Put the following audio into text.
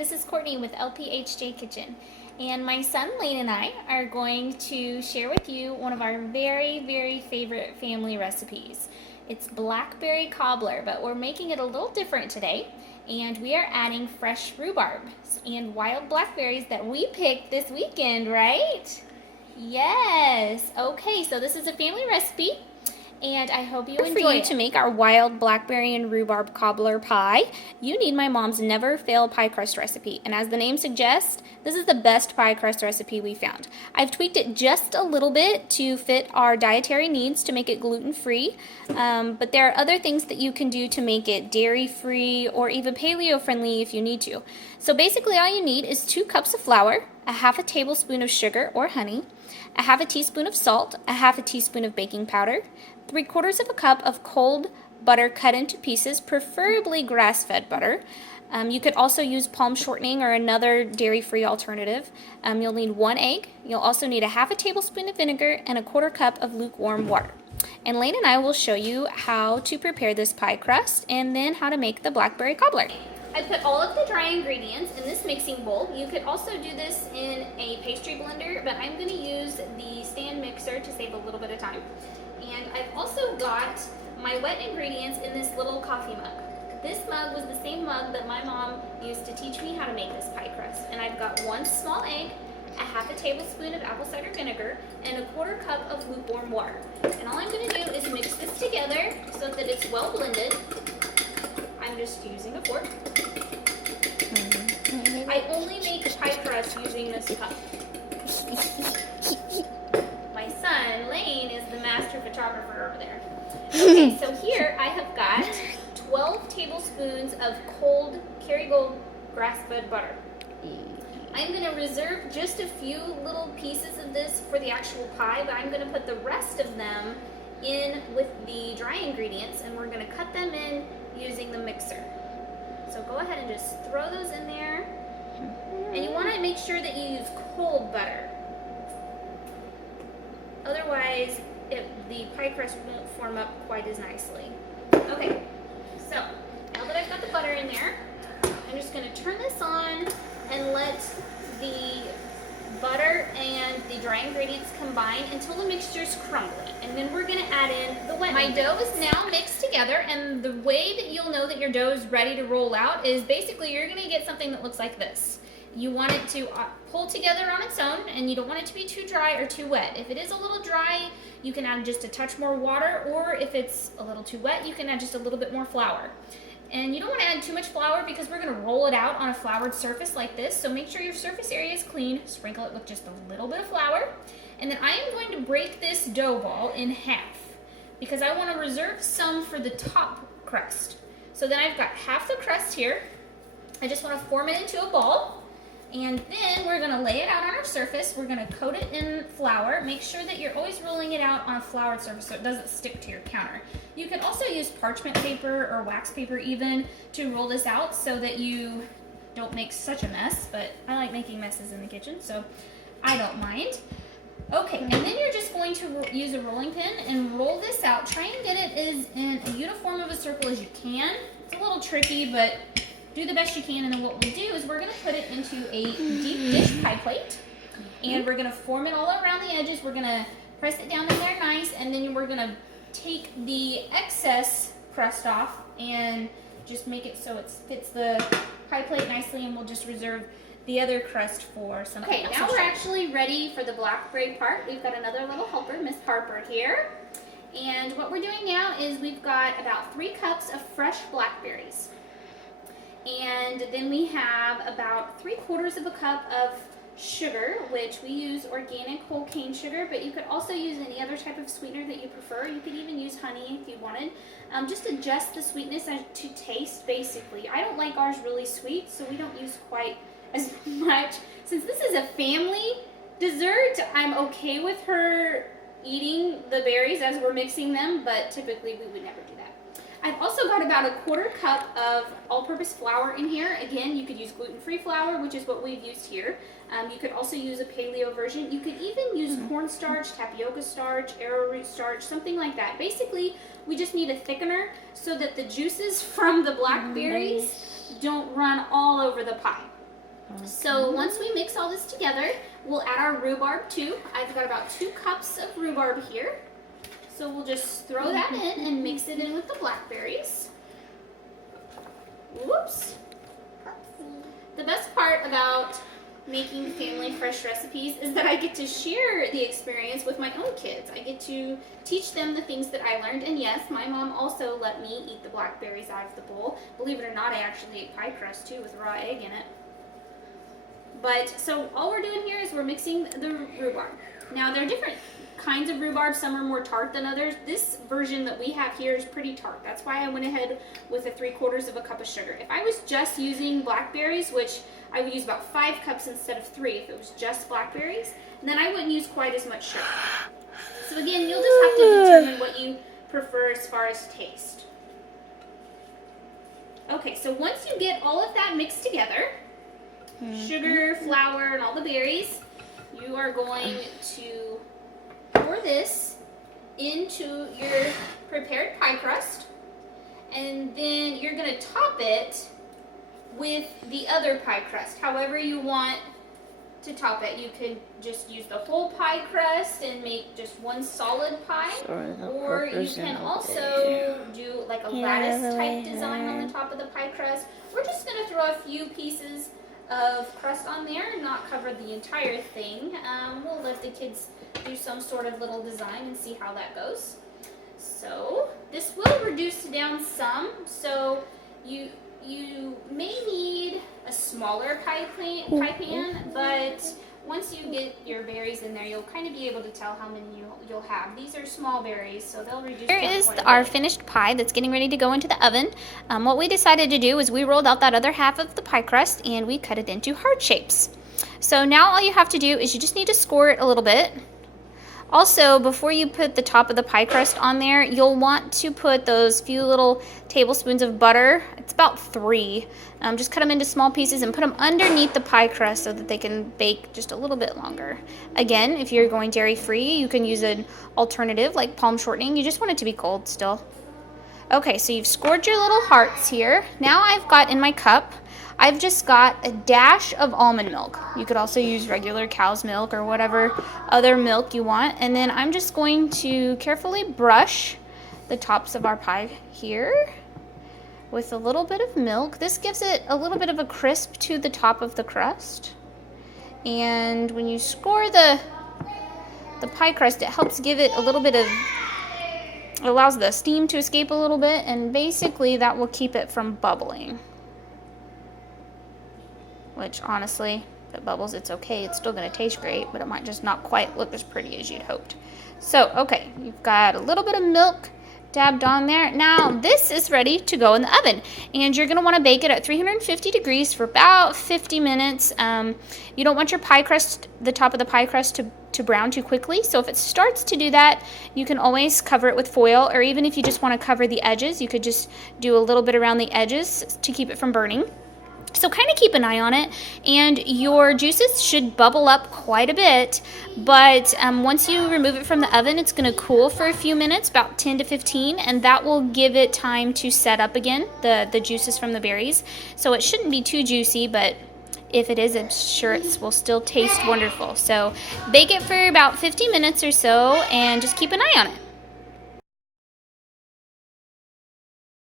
This is Courtney with LPHJ Kitchen, and my son Lane and I are going to share with you one of our very favorite family recipes. It's blackberry cobbler, but we're making it a little different today, and we are adding fresh rhubarb and wild blackberries that we picked this weekend, right? Yes. Okay, so this is a family recipe, and I hope you enjoy it. To make our wild blackberry and rhubarb cobbler pie, you need my mom's never fail pie crust recipe. And as the name suggests, this is the best pie crust recipe we found. I've tweaked it just a little bit to fit our dietary needs to make it gluten-free, but there are other things that you can do to make it dairy-free or even paleo-friendly if you need to. So basically all you need is 2 cups of flour, a half a tablespoon of sugar or honey, a half a teaspoon of salt, a half a teaspoon of baking powder, 3/4 of a cup of cold butter cut into pieces, preferably grass-fed butter. You could also use palm shortening or another dairy-free alternative. You'll need 1 egg. You'll also need a half a tablespoon of vinegar and a 1/4 cup of lukewarm water. And Lane and I will show you how to prepare this pie crust and then how to make the blackberry cobbler. I put all of the dry ingredients in this mixing bowl. You could also do this in a pastry blender, but I'm going to use the stand mixer to save a little bit of time. And I've also got my wet ingredients in this little coffee mug. This mug was the same mug that my mom used to teach me how to make this pie crust. And I've got 1 small egg, a half a tablespoon of apple cider vinegar, and a 1/4 cup of lukewarm water. And all I'm going to do is mix this together so that it's well blended. I'm just using a fork. I only make pie crust using this cup. My son, Lane, is the master photographer over there. Okay, so here I have got 12 tablespoons of cold Kerrygold grass-fed butter. I'm going to reserve just a few little pieces of this for the actual pie, but I'm going to put the rest of them in with the dry ingredients, and we're going to cut them in using the mixer. So go ahead and just throw those in there. And you want to make sure that you use cold butter. Otherwise, the pie crust won't form up quite as nicely. Okay, so now that I've got the butter in there, I'm just going to turn this on and let the butter and the dry ingredients combine until the mixture's crumbly. And then we're going to add in the wet ingredients. My dough is now mixed together, and the way that you'll know that your dough is ready to roll out is basically you're going to get something that looks like this. You want it to pull together on its own, and you don't want it to be too dry or too wet. If it is a little dry, you can add just a touch more water, or if it's a little too wet, you can add just a little bit more flour. And you don't want to add too much flour because we're going to roll it out on a floured surface like this. So make sure your surface area is clean. Sprinkle it with just a little bit of flour. And then I am going to break this dough ball in half because I want to reserve some for the top crust. So then I've got half the crust here. I just want to form it into a ball. And then we're going to lay it out on our surface. We're going to coat it in flour. Make sure that you're always rolling it out on a floured surface so it doesn't stick to your counter. You can also use parchment paper or wax paper even to roll this out so that you don't make such a mess, but I like making messes in the kitchen, so I don't mind. Okay, and then you're just going to use a rolling pin and roll this out. Try and get it as in a uniform of a circle as you can. It's a little tricky, but do the best you can. And then what we'll do is we're going to put it into a deep dish pie plate, and we're going to form it all around the edges. We're going to press it down in there nice, and then we're going to take the excess crust off and just make it so it fits the pie plate nicely, and we'll just reserve the other crust for something else. Okay, now we're actually ready for the blackberry part. We've got another little helper, Miss Harper here. And what we're doing now is we've got about 3 cups of fresh blackberries. And then we have about 3/4 of a cup of sugar, which we use organic whole cane sugar, but you could also use any other type of sweetener that you prefer. You could even use honey if you wanted. Just adjust the sweetness to taste, basically. I don't like ours really sweet, so we don't use quite as much. Since this is a family dessert, I'm okay with her eating the berries as we're mixing them, but typically we would never do that. I've also got about a 1/4 cup of all-purpose flour in here. Again, you could use gluten-free flour, which is what we've used here. You could also use a paleo version. You could even use cornstarch, tapioca starch, arrowroot starch, something like that. Basically, we just need a thickener so that the juices from the blackberries don't run all over the pie. So once we mix all this together, we'll add our rhubarb too. I've got about 2 cups of rhubarb here. So we'll just throw that in and mix it in with the blackberries. Whoops. The best part about making family fresh recipes is that I get to share the experience with my own kids. I get to teach them the things that I learned. And yes, my mom also let me eat the blackberries out of the bowl. Believe it or not, I actually ate pie crust too with raw egg in it. But so all we're doing here is we're mixing the rhubarb. Now there are different kinds of rhubarb. Some are more tart than others. This version that we have here is pretty tart. That's why I went ahead with a 3/4 cup of sugar. If I was just using blackberries, which I would use about 5 cups instead of 3 if it was just blackberries, then I wouldn't use quite as much sugar. So again, you'll just have to determine what you prefer as far as taste. Okay, so once you get all of that mixed together, sugar, flour, and all the berries, you are going to pour this into your prepared pie crust, and then you're going to top it with the other pie crust. However you want to top it. You could just use the whole pie crust and make just one solid pie, or you can also do like a lattice type design on the top of the pie crust. We're just going to throw a few pieces of crust on there and not cover the entire thing. We'll let the kids do some sort of little design and see how that goes. So this will reduce down some, so you may need a smaller pie pan, but once you get your berries in there, you'll kind of be able to tell how many you'll have. These are small berries, so they'll reduce. Here is our finished pie that's getting ready to go into the oven. What we decided to do is we rolled out that other half of the pie crust and we cut it into heart shapes. So now all you have to do is you just need to score it a little bit. Also, before you put the top of the pie crust on there, you'll want to put those few little tablespoons of butter. It's about 3. Just cut them into small pieces and put them underneath the pie crust so that they can bake just a little bit longer. Again, if you're going dairy-free, you can use an alternative like palm shortening. You just want it to be cold still. Okay, so you've scored your little hearts here. Now I've got in my cup, I've just got a dash of almond milk. You could also use regular cow's milk or whatever other milk you want. And then I'm just going to carefully brush the tops of our pie here with a little bit of milk. This gives it a little bit of a crisp to the top of the crust. And when you score the pie crust, it helps give it a little bit of, it allows the steam to escape a little bit, and basically that will keep it from bubbling. Which honestly, if it bubbles, it's okay. It's still going to taste great, but it might just not quite look as pretty as you'd hoped. So, okay, you've got a little bit of milk dabbed on there. Now, this is ready to go in the oven, and you're going to want to bake it at 350 degrees for about 50 minutes. You don't want your pie crust, the top of the pie crust, to brown too quickly. So if it starts to do that, you can always cover it with foil, or even if you just want to cover the edges, you could just do a little bit around the edges to keep it from burning. So kind of keep an eye on it, and your juices should bubble up quite a bit, but once you remove it from the oven, it's going to cool for a few minutes, about 10 to 15, and that will give it time to set up again, the juices from the berries. So it shouldn't be too juicy, but if it is, I'm sure it will still taste wonderful. So bake it for about 50 minutes or so, and just keep an eye on it.